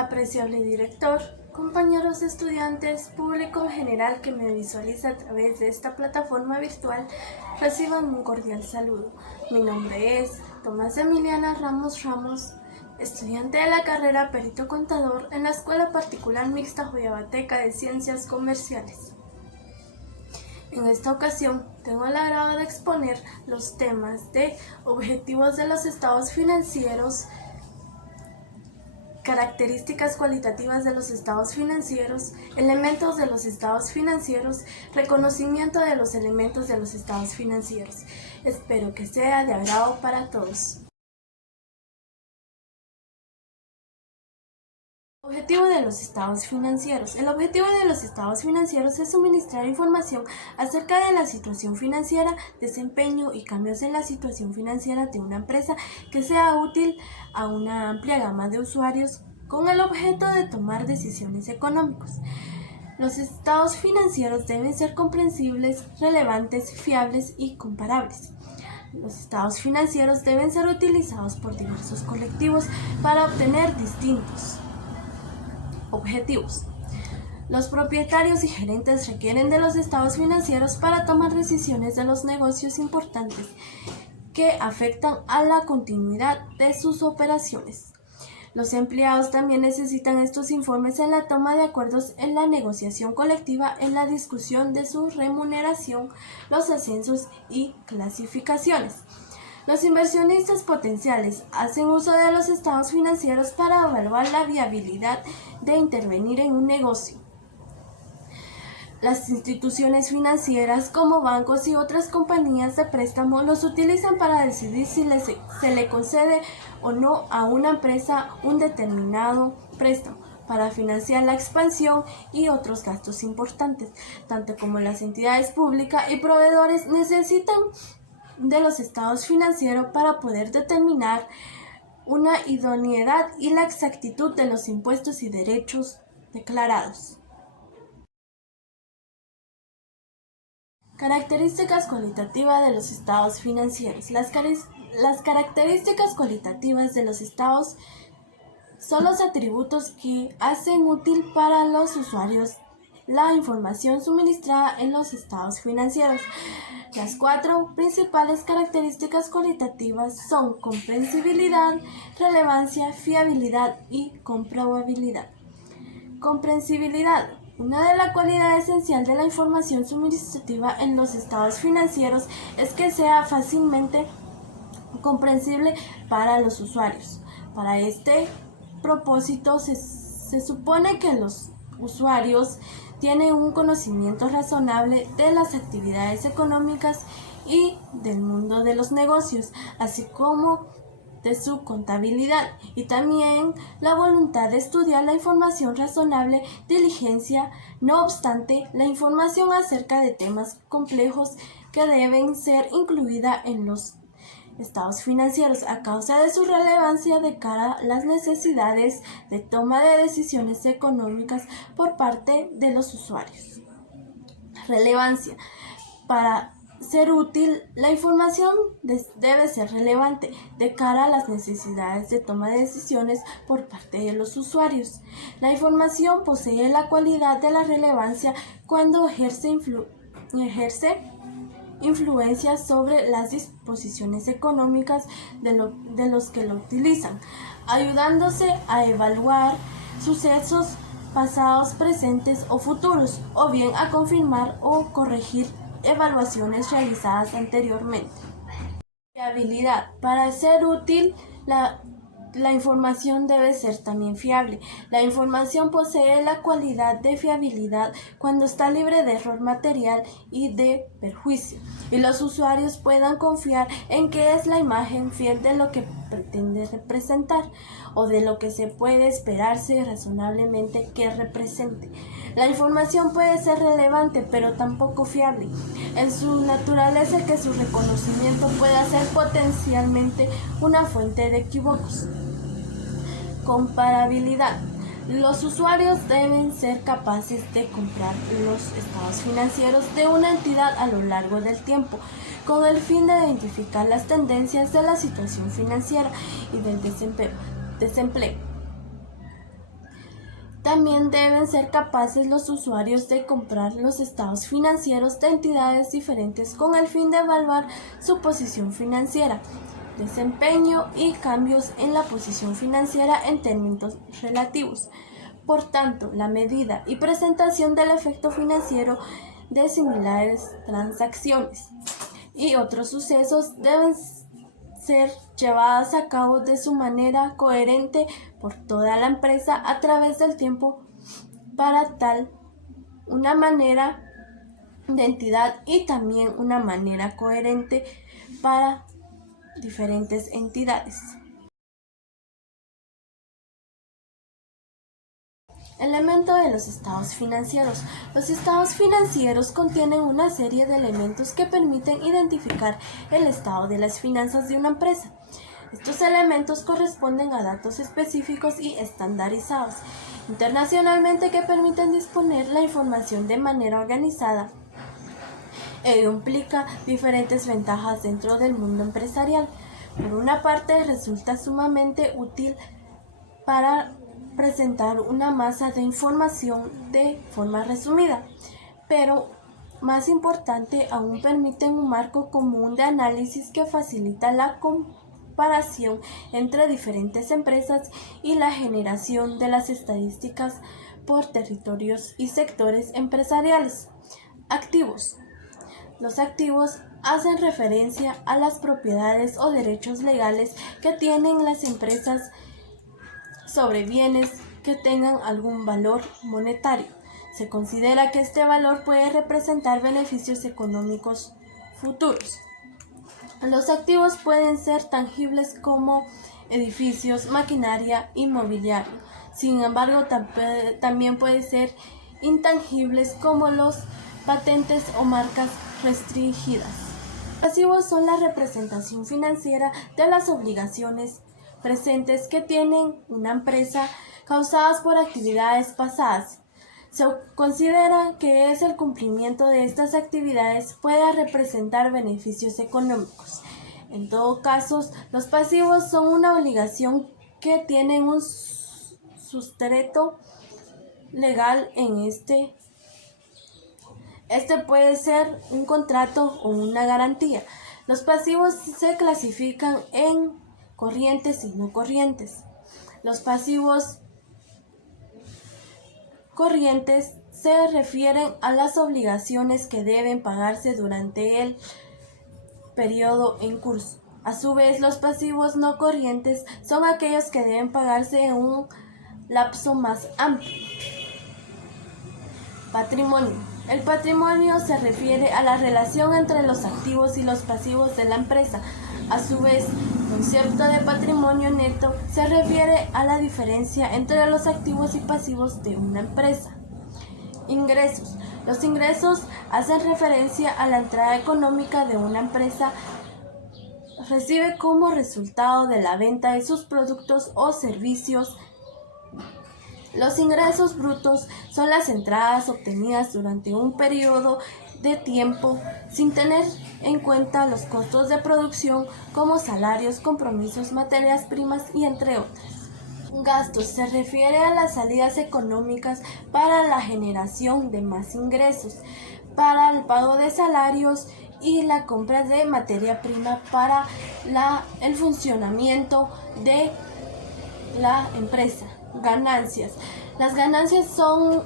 Apreciable director, compañeros estudiantes, público en general que me visualiza a través de esta plataforma virtual, reciban un cordial saludo. Mi nombre es Tomás Emiliana Ramos Ramos, estudiante de la carrera Perito Contador en la Escuela Particular Mixta Joyabateca de Ciencias Comerciales. En esta ocasión tengo el agrado de exponer los temas de objetivos de los estados financieros, características cualitativas de los estados financieros, elementos de los estados financieros, reconocimiento de los elementos de los estados financieros. Espero que sea de agrado para todos. Objetivo de los estados financieros. El objetivo de los estados financieros es suministrar información acerca de la situación financiera, desempeño y cambios en la situación financiera de una empresa que sea útil a una amplia gama de usuarios con el objeto de tomar decisiones económicas. Los estados financieros deben ser comprensibles, relevantes, fiables y comparables. Los estados financieros deben ser utilizados por diversos colectivos para obtener distintos objetivos. Los propietarios y gerentes requieren de los estados financieros para tomar decisiones de los negocios importantes que afectan a la continuidad de sus operaciones. Los empleados también necesitan estos informes en la toma de acuerdos, en la negociación colectiva, en la discusión de su remuneración, los ascensos y clasificaciones. Los inversionistas potenciales hacen uso de los estados financieros para evaluar la viabilidad de intervenir en un negocio. Las instituciones financieras como bancos y otras compañías de préstamo los utilizan para decidir si se le concede o no a una empresa un determinado préstamo para financiar la expansión y otros gastos importantes, tanto como las entidades públicas y proveedores necesitan de los estados financieros para poder determinar una idoneidad y la exactitud de los impuestos y derechos declarados. Características cualitativas de los estados financieros. Las características cualitativas de los estados son los atributos que hacen útil para los usuarios la información suministrada en los estados financieros. Las cuatro principales características cualitativas son comprensibilidad, relevancia, fiabilidad y comprobabilidad. Comprensibilidad. Una de las cualidades esenciales de la información suministrativa en los estados financieros es que sea fácilmente comprensible para los usuarios. Para este propósito se supone que los usuarios tienen un conocimiento razonable de las actividades económicas y del mundo de los negocios, así como de su contabilidad, y también la voluntad de estudiar la información razonable, diligencia. No obstante, la información acerca de temas complejos que deben ser incluida en los estados financieros a causa de su relevancia de cara a las necesidades de toma de decisiones económicas por parte de los usuarios. Relevancia. Para ser útil, la información debe ser relevante de cara a las necesidades de toma de decisiones por parte de los usuarios. La información posee la cualidad de la relevancia cuando ejerce influencia sobre las disposiciones económicas de los que lo utilizan, ayudándose a evaluar sucesos pasados, presentes o futuros, o bien a confirmar o corregir evaluaciones realizadas anteriormente. Fiabilidad. Para ser útil, la información debe ser también fiable. La información posee la cualidad de fiabilidad cuando está libre de error material y de perjuicio, y los usuarios puedan confiar en que es la imagen fiel de lo que pretende representar o de lo que se puede esperarse razonablemente que represente. La información puede ser relevante, pero tampoco fiable. En su naturaleza que su reconocimiento pueda ser potencialmente una fuente de equívocos. Comparabilidad. Los usuarios deben ser capaces de comparar los estados financieros de una entidad a lo largo del tiempo, con el fin de identificar las tendencias de la situación financiera y del desempleo. También deben ser capaces los usuarios de comprar los estados financieros de entidades diferentes con el fin de evaluar su posición financiera, desempeño y cambios en la posición financiera en términos relativos. Por tanto, la medida y presentación del efecto financiero de similares transacciones y otros sucesos deben ser llevadas a cabo de su manera coherente por toda la empresa a través del tiempo para tal una manera de entidad y también una manera coherente para diferentes entidades. Elemento de los estados financieros. Los estados financieros contienen una serie de elementos que permiten identificar el estado de las finanzas de una empresa. Estos elementos corresponden a datos específicos y estandarizados internacionalmente que permiten disponer la información de manera organizada. Ello implica diferentes ventajas dentro del mundo empresarial. Por una parte, resulta sumamente útil para presentar una masa de información de forma resumida, pero más importante aún permiten un marco común de análisis que facilita la comparación entre diferentes empresas y la generación de las estadísticas por territorios y sectores empresariales. Activos. Los activos hacen referencia a las propiedades o derechos legales que tienen las empresas sobre bienes que tengan algún valor monetario. Se considera que este valor puede representar beneficios económicos futuros. Los activos pueden ser tangibles como edificios, maquinaria y mobiliario. Sin embargo, también pueden ser intangibles como los patentes o marcas restringidas. Los pasivos son la representación financiera de las obligaciones presentes que tienen una empresa causadas por actividades pasadas. Se considera que el cumplimiento de estas actividades pueda representar beneficios económicos. En todo caso, los pasivos son una obligación que tienen un sustento legal en este puede ser un contrato o una garantía. Los pasivos se clasifican en corrientes y no corrientes. Los pasivos corrientes se refieren a las obligaciones que deben pagarse durante el periodo en curso. A su vez, los pasivos no corrientes son aquellos que deben pagarse en un lapso más amplio. Patrimonio. El patrimonio se refiere a la relación entre los activos y los pasivos de la empresa. A su vez, el concepto de patrimonio neto se refiere a la diferencia entre los activos y pasivos de una empresa. Ingresos. Los ingresos hacen referencia a la entrada económica de una empresa recibe como resultado de la venta de sus productos o servicios. Los ingresos brutos son las entradas obtenidas durante un periodo de tiempo sin tener en cuenta los costos de producción como salarios, compromisos, materias primas y entre otras. Gastos se refiere a las salidas económicas para la generación de más ingresos, para el pago de salarios y la compra de materia prima para el funcionamiento de la empresa. Ganancias. Las ganancias son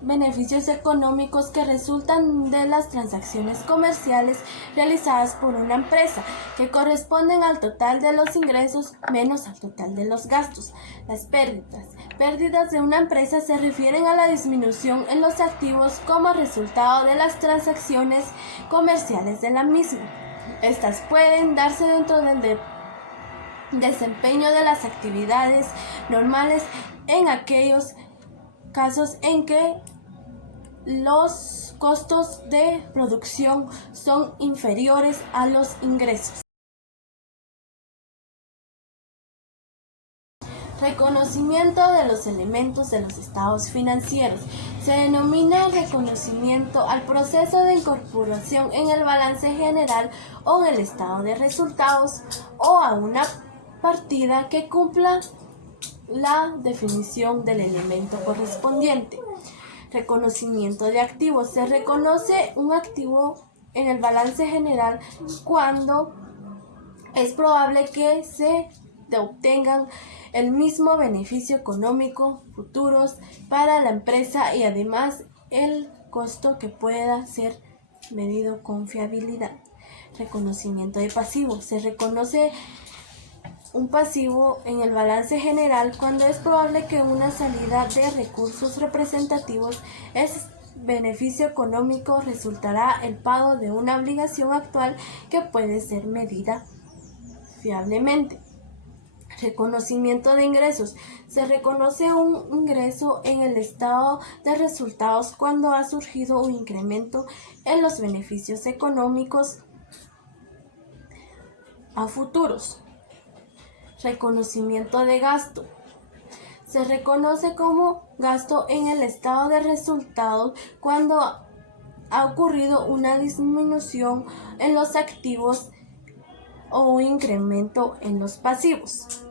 beneficios económicos que resultan de las transacciones comerciales realizadas por una empresa, que corresponden al total de los ingresos menos al total de los gastos. Las pérdidas de una empresa se refieren a la disminución en los activos como resultado de las transacciones comerciales de la misma. Estas pueden darse dentro del desempeño de las actividades normales en aquellos casos en que los costos de producción son inferiores a los ingresos. Reconocimiento de los elementos de los estados financieros. Se denomina reconocimiento al proceso de incorporación en el balance general o en el estado de resultados o a una partida que cumpla la definición del elemento correspondiente. Reconocimiento de activos. Se reconoce un activo en el balance general cuando es probable que se obtengan el mismo beneficio económico futuros para la empresa y además el costo que pueda ser medido con fiabilidad. Reconocimiento de pasivos. Se reconoce un pasivo en el balance general cuando es probable que una salida de recursos representativos es beneficio económico resultará el pago de una obligación actual que puede ser medida fiablemente. Reconocimiento de ingresos. Se reconoce un ingreso en el estado de resultados cuando ha surgido un incremento en los beneficios económicos a futuros. Reconocimiento de gasto. Se reconoce como gasto en el estado de resultados cuando ha ocurrido una disminución en los activos o un incremento en los pasivos.